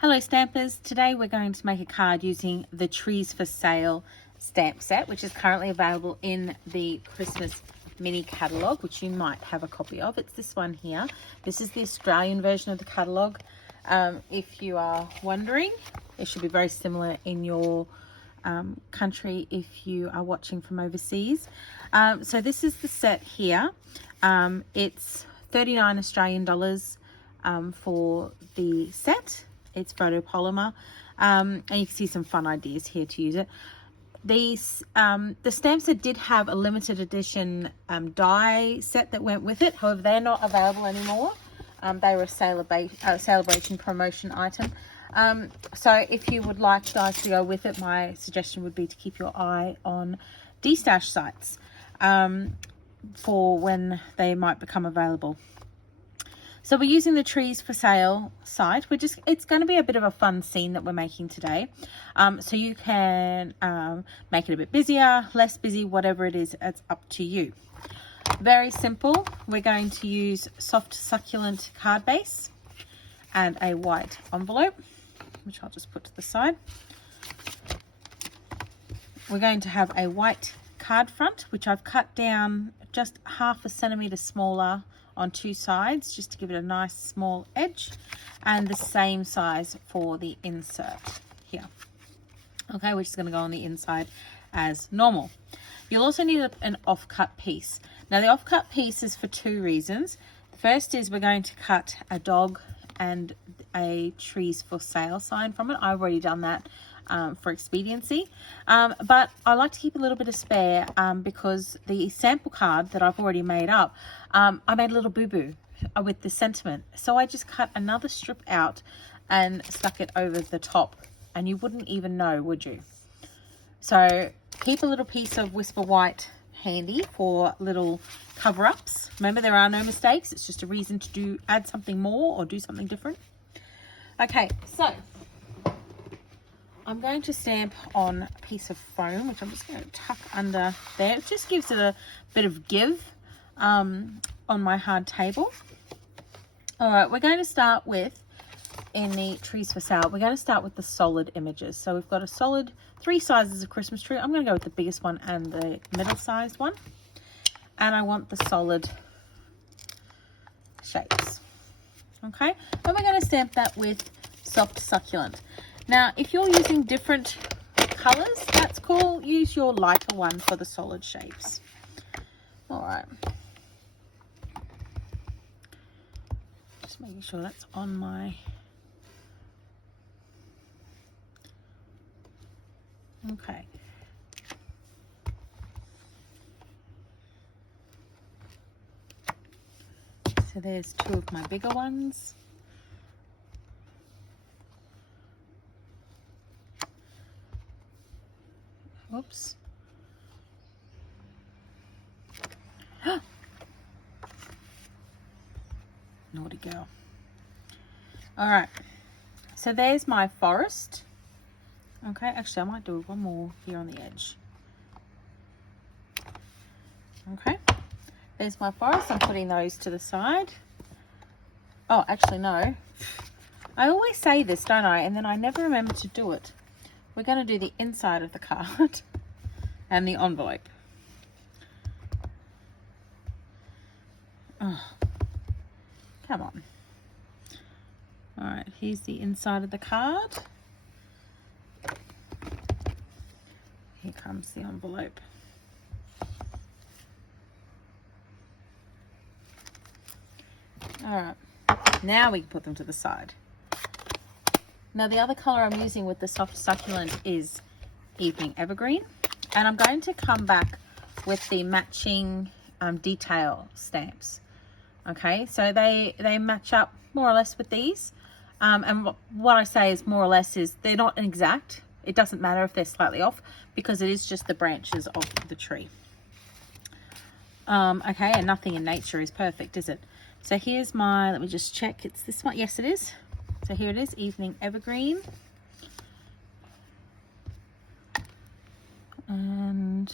Hello Stampers, today we're going to make a card using the Trees for Sale stamp set, which is currently available in the Christmas mini catalogue, which you might have a copy of. It's this one here. This is the Australian version of the catalogue. If you are wondering, it should be very similar in your country if you are watching from overseas. So this is the set here. It's 39 Australian dollars for the set. It's photopolymer, and you can see some fun ideas here to use it. The stamp set did have a limited edition die set that went with it. However, they're not available anymore. They were a celebration promotion item. So if you would like dies to go with it, my suggestion would be to keep your eye on de-stash sites for when they might become available. So we're using the Trees for Sale site. It's going to be a bit of a fun scene that we're making today. So you can make it a bit busier, less busy, whatever it is, it's up to you. Very simple. We're going to use soft succulent card base and a white envelope, which I'll just put to the side. We're going to have a white card front, which I've cut down just 1/2 centimetre smaller on two sides, just to give it a nice small edge, and the same size for the insert here. Okay, which is going to go on the inside as normal. You'll also need an offcut piece. Now the offcut piece is for two reasons. The first is we're going to cut a dog and a Trees for Sale sign from it. I've already done that for expediency, but I like to keep a little bit of spare because the sample card that I've already made up, I made a little boo-boo with the sentiment, so I just cut another strip out and stuck it over the top, and you wouldn't even know, would you? So keep a little piece of Whisper White handy for little cover-ups. Remember, there are no mistakes. It's just a reason to add something more or do something different. Okay, so I'm going to stamp on a piece of foam, which I'm just going to tuck under there. It just gives it a bit of give on my hard table. All right, we're going to start with, in the Trees for Sale, we're going to start with the solid images. So we've got a solid 3 sizes of Christmas tree. I'm going to go with the biggest one and the middle-sized one. And I want the solid shapes. Okay, and we're going to stamp that with soft succulent. Now, if you're using different colors, that's cool. Use your lighter one for the solid shapes. All right. Just making sure that's on my... Okay. So there's 2 of my bigger ones. Whoops. Naughty girl. All right. So there's my forest. Okay, actually I might do one more here on the edge. Okay. There's my forest. I'm putting those to the side. Oh, actually no. I always say this, don't I? And then I never remember to do it. We're going to do the inside of the card and the envelope. Oh, come on. All right, here's the inside of the card. Here comes the envelope. All right, now we can put them to the side. Now the other color I'm using with the soft succulent is Evening Evergreen, and I'm going to come back with the matching detail stamps. Okay, so they match up more or less with these, and what I say is more or less is they're not exact. It doesn't matter if they're slightly off because it is just the branches of the tree. Okay, and nothing in nature is perfect, is it? So here's my, let me just check, it's this one. Yes, it is. So here it is, Evening Evergreen. And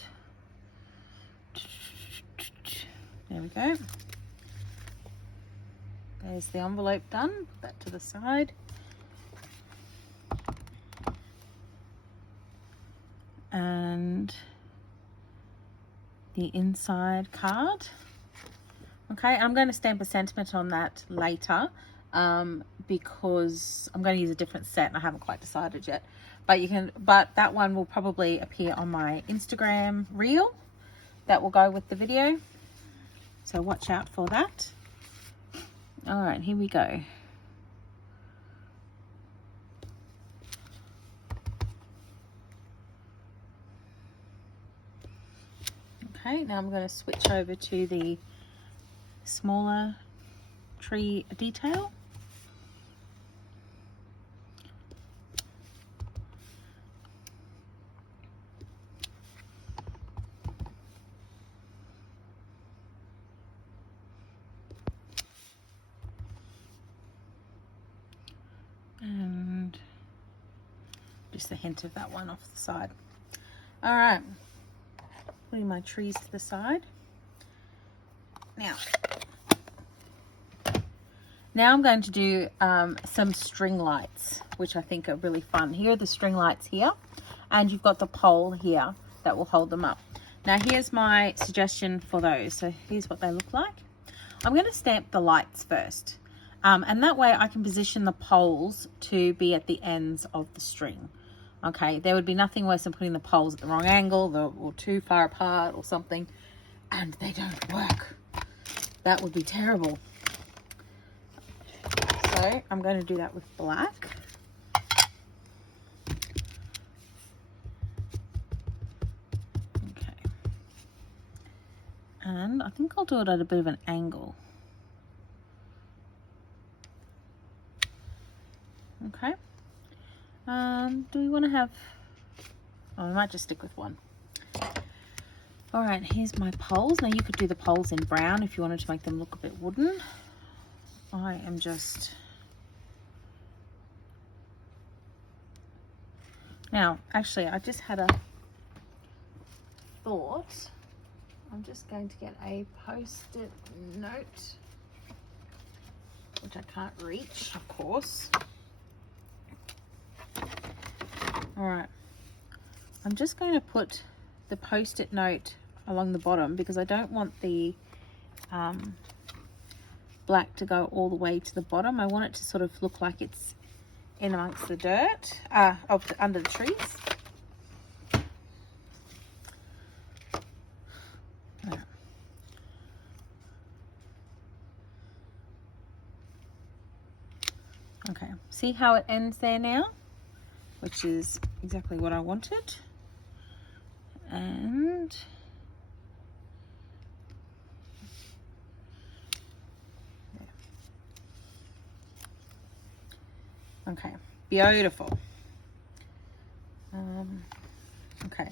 there we go. There's the envelope done. Put that to the side. and the inside card. Okay, I'm going to stamp a sentiment on that later because I'm going to use a different set and I haven't quite decided yet. But that one will probably appear on my Instagram reel that will go with the video. So watch out for that. All right, here we go. Okay, now I'm going to switch over to the smaller tree detail. And just a hint of that one off the side. All right, putting my trees to the side. Now I'm going to do some string lights, which I think are really fun. Here are the string lights here, and you've got the pole here that will hold them up. Now here's my suggestion for those. So here's what they look like. I'm going to stamp the lights first, and that way I can position the poles to be at the ends of the string. Okay, there would be nothing worse than putting the poles at the wrong angle or too far apart or something, and they don't work. That would be terrible. So I'm going to do that with black. Okay. And I think I'll do it at a bit of an angle. Okay. Do we want to have... Oh, I might just stick with one. All right, here's my poles. Now you could do the poles in brown if you wanted to make them look a bit wooden. I am just... Now, actually, I just had a thought. I'm just going to get a post-it note, which I can't reach, of course. All right. I'm just going to put the post-it note along the bottom because I don't want the black to go all the way to the bottom. I want it to sort of look like it's in amongst the dirt, under the trees. Okay, see how it ends there now, which is exactly what I wanted. And okay, beautiful. Okay.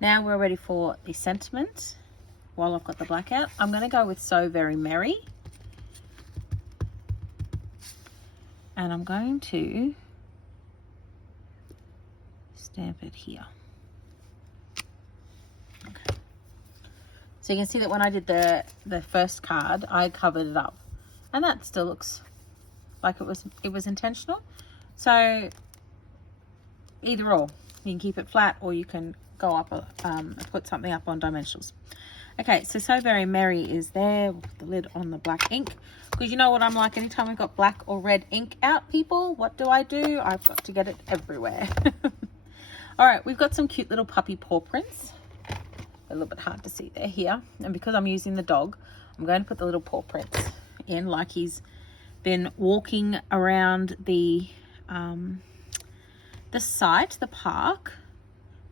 Now we're ready for the sentiment. While I've got the black out, I'm going to go with So Very Merry. And I'm going to stamp it here. Okay. So you can see that when I did the first card, I covered it up. And that still looks like it was intentional. So either or. You can keep it flat or you can go up, put something up on dimensionals. Okay, so Very Merry is there with the lid on the black ink. Because you know what I'm like, anytime I've got black or red ink out, people, what do? I've got to get it everywhere. All right, we've got some cute little puppy paw prints. A little bit hard to see there here. And because I'm using the dog, I'm going to put the little paw prints in like he's been walking around the site, the park.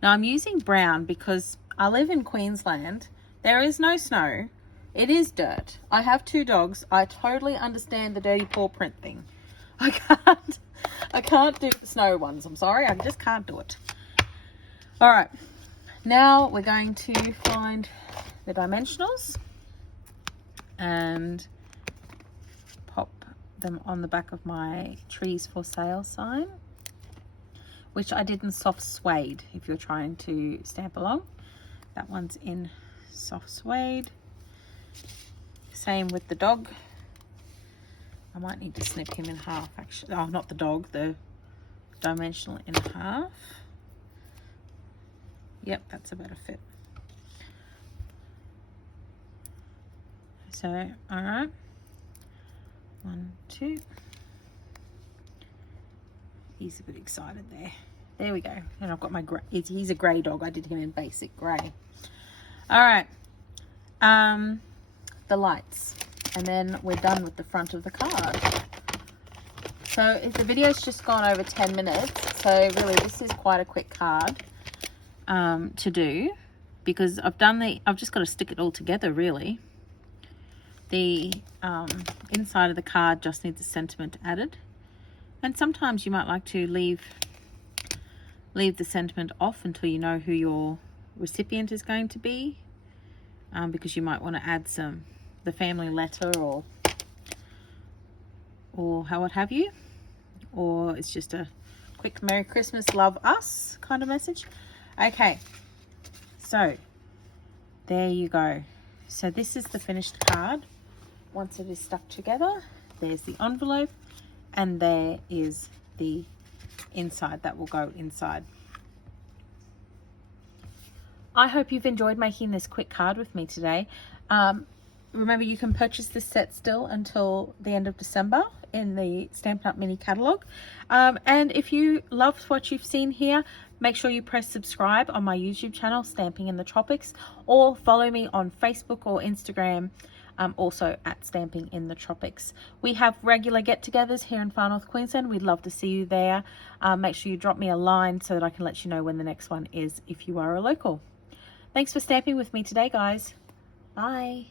Now I'm using brown because I live in Queensland. There is no snow. It is dirt. I have 2 dogs. I totally understand the dirty paw print thing. I can't do the snow ones. I'm sorry. I just can't do it. All right. Now we're going to find the dimensionals and pop them on the back of my Trees for Sale sign, which I did in soft suede if you're trying to stamp along. That one's in soft suede. Same with the dog I might need to snip him in half actually. Oh, not the dog, the dimensional in half. Yep, that's a better fit. So, all right. 1, 2. He's a bit excited there. There we go. And I've got my gray. He's a grey dog. I did him in basic grey. All right. The lights. And then we're done with the front of the card. So the video's just gone over 10 minutes. So really this is quite a quick card to do, because I've just got to stick it all together really. The inside of the card just needs a sentiment added. And sometimes you might like to leave the sentiment off until you know who your recipient is going to be, because you might want to add the family letter or what have you, or it's just a quick Merry Christmas, love us kind of message. Okay, so there you go. So this is the finished card. Once it is stuck together, there's the envelope, and there is the inside that will go inside. I hope you've enjoyed making this quick card with me today. Remember, you can purchase this set still until the end of December in the Stampin' Up! Mini catalogue. And if you loved what you've seen here, make sure you press subscribe on my YouTube channel, Stamping in the Tropics, or follow me on Facebook or Instagram, also at Stamping in the Tropics. We have regular get-togethers here in Far North Queensland. We'd love to see you there. Make sure you drop me a line so that I can let you know when the next one is if you are a local. Thanks for stamping with me today, guys. Bye.